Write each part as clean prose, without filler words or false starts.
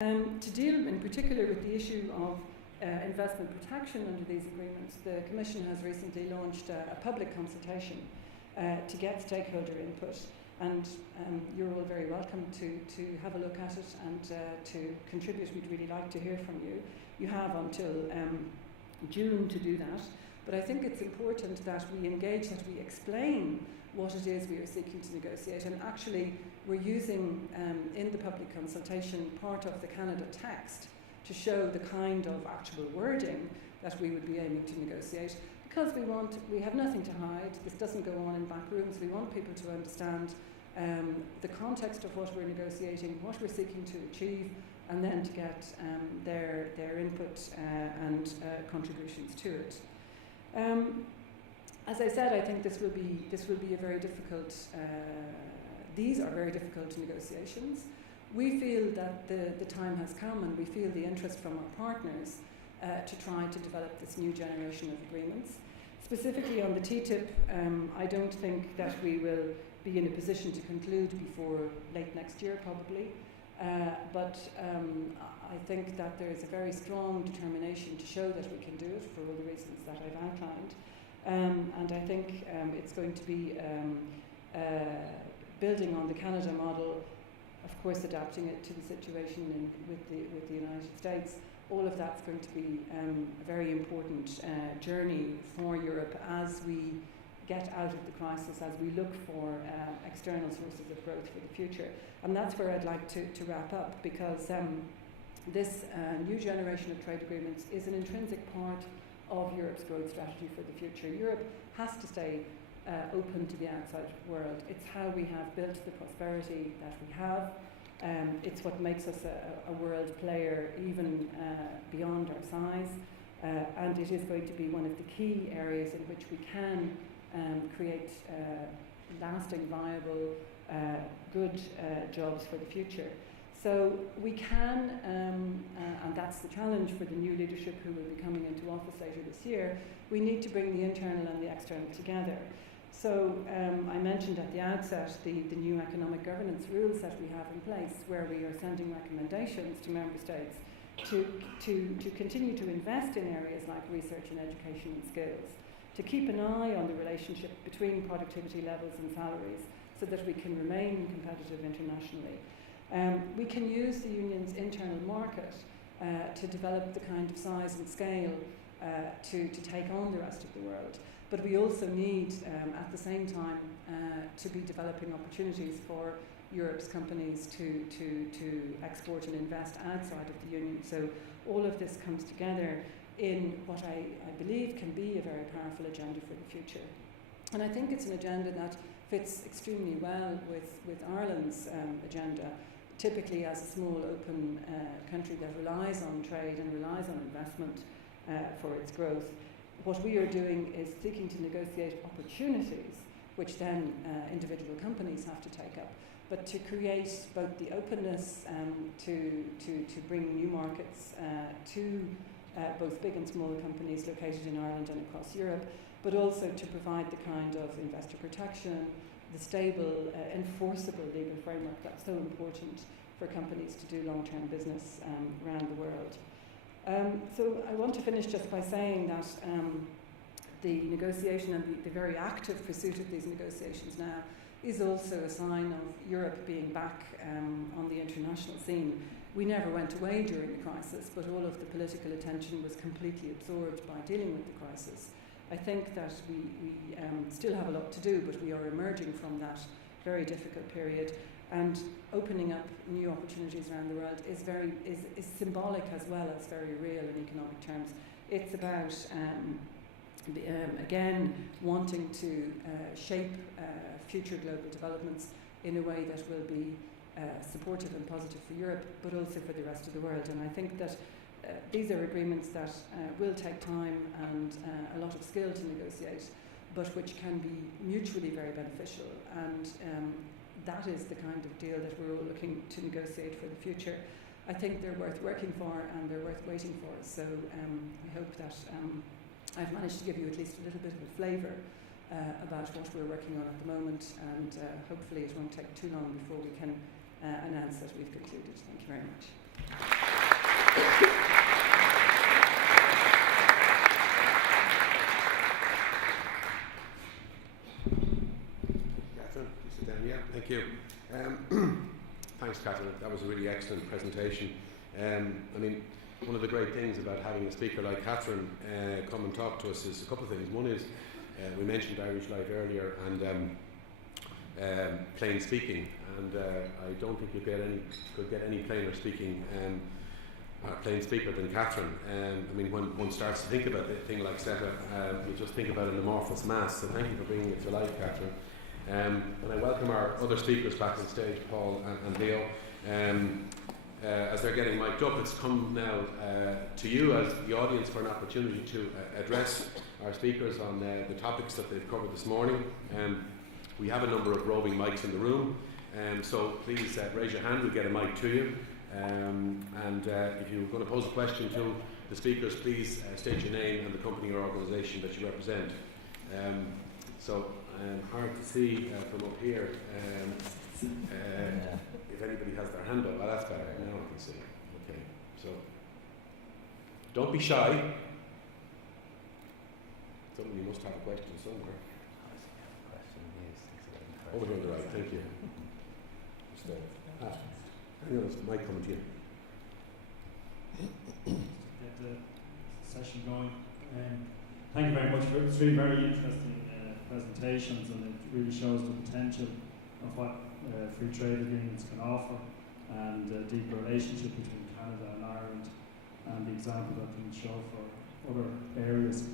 To deal in particular with the issue of investment protection under these agreements, the Commission has recently launched a public consultation to get stakeholder input, and you're all very welcome to have a look at it and to contribute. We'd really like to hear from you. You have until June to do that, but I think it's important that we engage, that we explain what it is we are seeking to negotiate, and actually we're using in the public consultation part of the Canada text to show the kind of actual wording that we would be aiming to negotiate, because we have nothing to hide. This doesn't go on in back rooms. We want people to understand the context of what we're negotiating, what we're seeking to achieve, and then to get their input and contributions to it. As I said, I think this will be a very difficult. These are very difficult negotiations. We feel that the time has come, and we feel the interest from our partners to try to develop this new generation of agreements. Specifically on the TTIP, I don't think that we will be in a position to conclude before late next year, probably. But I think that there is a very strong determination to show that we can do it for all the reasons that I've outlined. And I think it's going to be building on the Canada model, of course adapting it to the situation with the United States. All of that's going to be a very important journey for Europe as we get out of the crisis, as we look for external sources of growth for the future. And that's where I'd like to wrap up, because this new generation of trade agreements is an intrinsic part of Europe's growth strategy for the future. Europe has to stay open to the outside world. It's how we have built the prosperity that we have. It's what makes us a world player even beyond our size. And it is going to be one of the key areas in which we can create lasting, viable, good jobs for the future. So we can, and that's the challenge for the new leadership who will be coming into office later this year, we need to bring the internal and the external together. So I mentioned at the outset the new economic governance rules that we have in place, where we are sending recommendations to member states to continue to invest in areas like research and education and skills, to keep an eye on the relationship between productivity levels and salaries so that we can remain competitive internationally. We can use the union's internal market to develop the kind of size and scale to take on the rest of the world. But we also need, at the same time, to be developing opportunities for Europe's companies to export and invest outside of the Union. So all of this comes together in what I believe can be a very powerful agenda for the future. And I think it's an agenda that fits extremely well with Ireland's agenda, typically as a small, open country that relies on trade and relies on investment for its growth. What we are doing is seeking to negotiate opportunities, which then individual companies have to take up, but to create both the openness to bring new markets to both big and small companies located in Ireland and across Europe, but also to provide the kind of investor protection, the stable, enforceable legal framework that's so important for companies to do long-term business around the world. So I want to finish just by saying that the negotiation and the very active pursuit of these negotiations now is also a sign of Europe being back on the international scene. We never went away during the crisis, but all of the political attention was completely absorbed by dealing with the crisis. I think that we still have a lot to do, but we are emerging from that very difficult period, and opening up new opportunities around the world is symbolic as well as very real in economic terms. It's about again wanting to shape future global developments in a way that will be supportive and positive for Europe, but also for the rest of the world. And I think that these are agreements that will take time and a lot of skill to negotiate, but which can be mutually very beneficial. And that is the kind of deal that we're all looking to negotiate for the future. I think they're worth working for, and they're worth waiting for. So I hope that I've managed to give you at least a little bit of a flavour about what we're working on at the moment, and hopefully it won't take too long before we can announce that we've concluded. Thank you very much. Catherine, you sit down. Yeah, thank you. Thanks, Catherine. That was a really excellent presentation. I mean, one of the great things about having a speaker like Catherine come and talk to us is a couple of things. One is, we mentioned Irish Life earlier, and plain speaking, and I don't think you could get any plainer speaking plain speaker than Catherine. I mean, when one starts to think about a thing like SETA, you just think about an amorphous mass, so thank you for bringing it to life, Catherine. And I welcome our other speakers back on stage, Paul and Leo. As they're getting mic'd up, it's come now to you as the audience for an opportunity to address our speakers on the topics that they've covered this morning. We have a number of roving mics in the room, so please raise your hand, we'll get a mic to you. And if you're going to pose a question to the speakers, please state your name and the company or organisation that you represent. Hard to see from up here. If anybody has their hand up, well, that's better. Now I can see. Okay, so don't be shy. Somebody must have a question somewhere. Over here on the right, thank you. Hang on, there's a mic coming to you. Get the session going. Thank you very much for three very interesting presentations, and it really shows the potential of what free trade agreements can offer, and a deep relationship between Canada and Ireland, and the example that can show for other areas.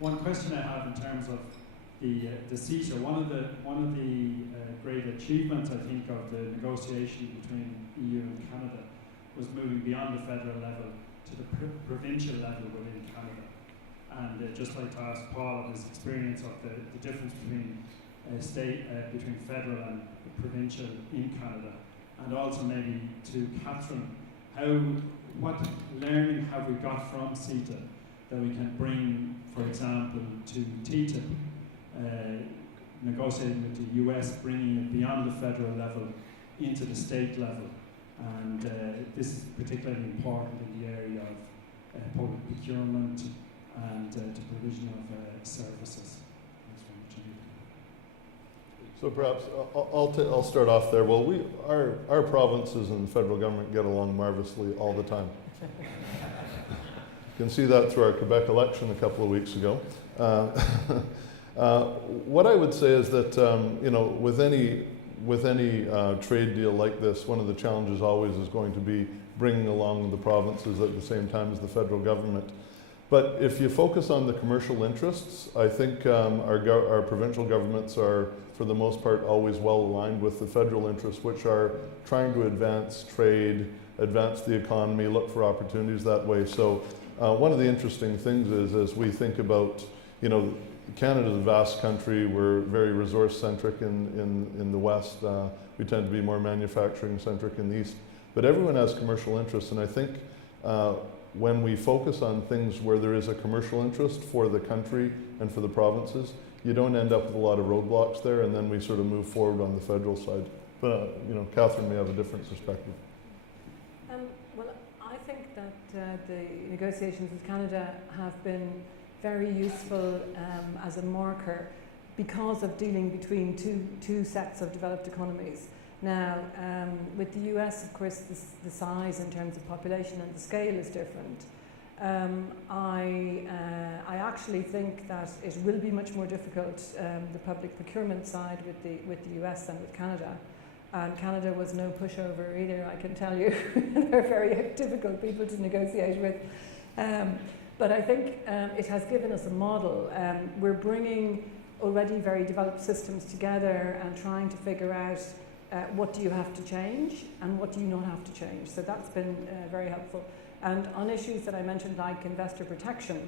One question I have in terms of the CETA, one of the great achievements, I think, of the negotiation between EU and Canada was moving beyond the federal level to the provincial level within Canada. And just like to ask Paul of his experience of the difference between between federal and provincial in Canada, and also maybe to Catherine, what learning have we got from CETA that we can bring, for example, to TTIP, negotiating with the US, bringing it beyond the federal level into the state level, and this is particularly important in the area of public procurement and the provision of services. So perhaps I'll start off there. Well, our provinces and the federal government get along marvelously all the time. You can see that through our Quebec election a couple of weeks ago. What I would say is that with any trade deal like this, one of the challenges always is going to be bringing along the provinces at the same time as the federal government. But if you focus on the commercial interests, I think our provincial governments are, for the most part, always well aligned with the federal interests, which are trying to advance trade, advance the economy, look for opportunities that way. So one of the interesting things is, as we think about, Canada's a vast country. We're very resource-centric in the West. We tend to be more manufacturing-centric in the East. But everyone has commercial interests, and I think when we focus on things where there is a commercial interest for the country and for the provinces, you don't end up with a lot of roadblocks there, and then we sort of move forward on the federal side. But Catherine may have a different perspective. Well, I think that the negotiations with Canada have been very useful as a marker because of dealing between two sets of developed economies. Now, with the US, of course, the size in terms of population and the scale is different. I actually think that it will be much more difficult, the public procurement side with the US than with Canada. And Canada was no pushover either, I can tell you. They're very difficult people to negotiate with. But I think it has given us a model. We're bringing already very developed systems together and trying to figure out what do you have to change and what do you not have to change. So that's been very helpful. And on issues that I mentioned, like investor protection,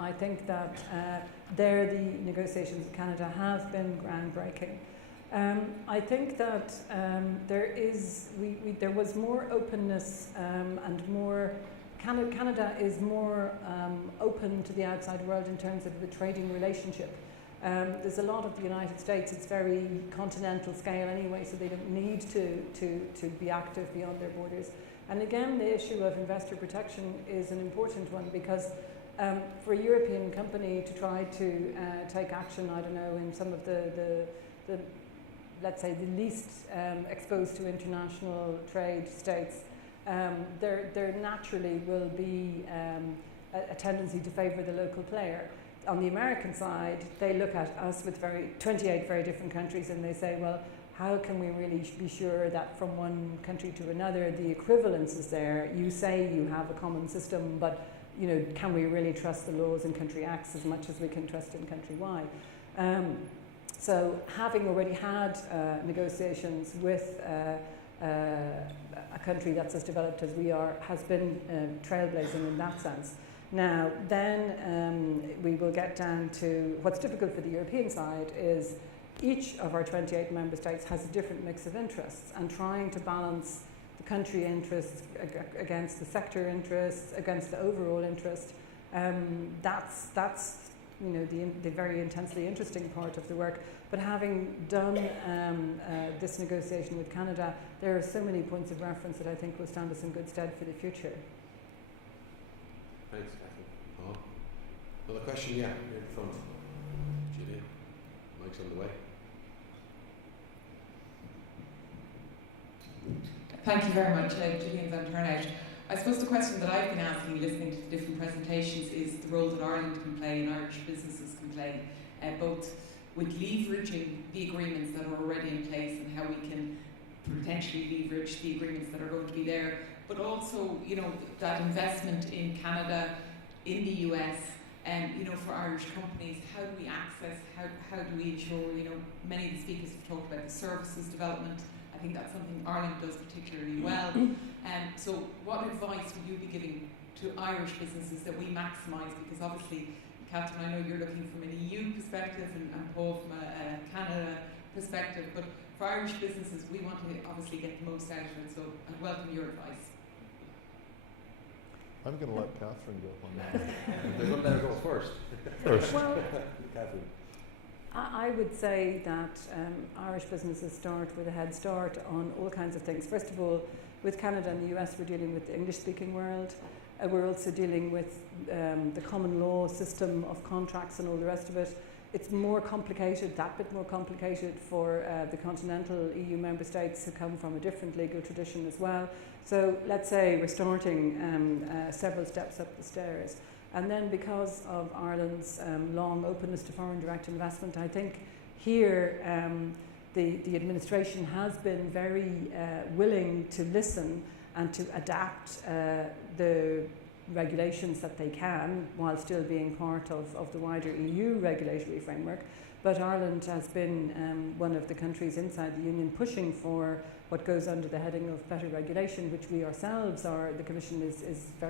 I think that the negotiations with Canada have been groundbreaking. I think that there was more openness and more. Canada is more open to the outside world in terms of the trading relationship. There's a lot of the United States, it's very continental scale anyway, so they don't need to be active beyond their borders. And again, the issue of investor protection is an important one, because for a European company to try to take action, I don't know, in some of the let's say the least exposed to international trade states, there naturally will be a tendency to favour the local player. On the American side, they look at us with 28 very different countries, and they say, well, how can we really be sure that from one country to another the equivalence is there? You say you have a common system, but you know, can we really trust the laws in country X as much as we can trust in country Y? So having already had negotiations with a country that's as developed as we are has been trailblazing in that sense. Now then we will get down to what's difficult for the European side is each of our 28 member states has a different mix of interests, and trying to balance the country interests against the sector interests, against the overall interest, that's you know, the very intensely interesting part of the work. But having done this negotiation with Canada, there are so many points of reference that I think will stand us in good stead for the future. Thanks, Catherine. Paul? Another question? Yeah, here in front. Julian, mic's on the way. Thank you very much, Gillian Van Turnout. I suppose the question that I've been asking, listening to the different presentations, is the role that Ireland can play and Irish businesses can play, both with leveraging the agreements that are already in place and how we can potentially leverage the agreements that are going to be there, but also, you know, that investment in Canada, in the US, and you know, for Irish companies, how do we access, how do we ensure, you know, many of the speakers have talked about the services development. I think that's something Ireland does particularly well. So what advice would you be giving to Irish businesses that we maximise? Because obviously, Catherine, I know you're looking from an EU perspective and Paul from a Canada perspective, but for Irish businesses, we want to obviously get the most out of it, so I'd welcome your advice. I'm going to let Catherine go on that. They're going to let her go first. Well, Catherine. I would say that Irish businesses start with a head start on all kinds of things. First of all, with Canada and the US, we're dealing with the English-speaking world. We're also dealing with the common law system of contracts and all the rest of it. It's more complicated, that bit more complicated for the continental EU member states who come from a different legal tradition as well. So let's say we're starting several steps up the stairs. And then because of Ireland's long openness to foreign direct investment, I think here the administration has been very willing to listen and to adapt the regulations that they can while still being part of the wider EU regulatory framework. But Ireland has been one of the countries inside the Union pushing for what goes under the heading of better regulation, which we ourselves are, the Commission is very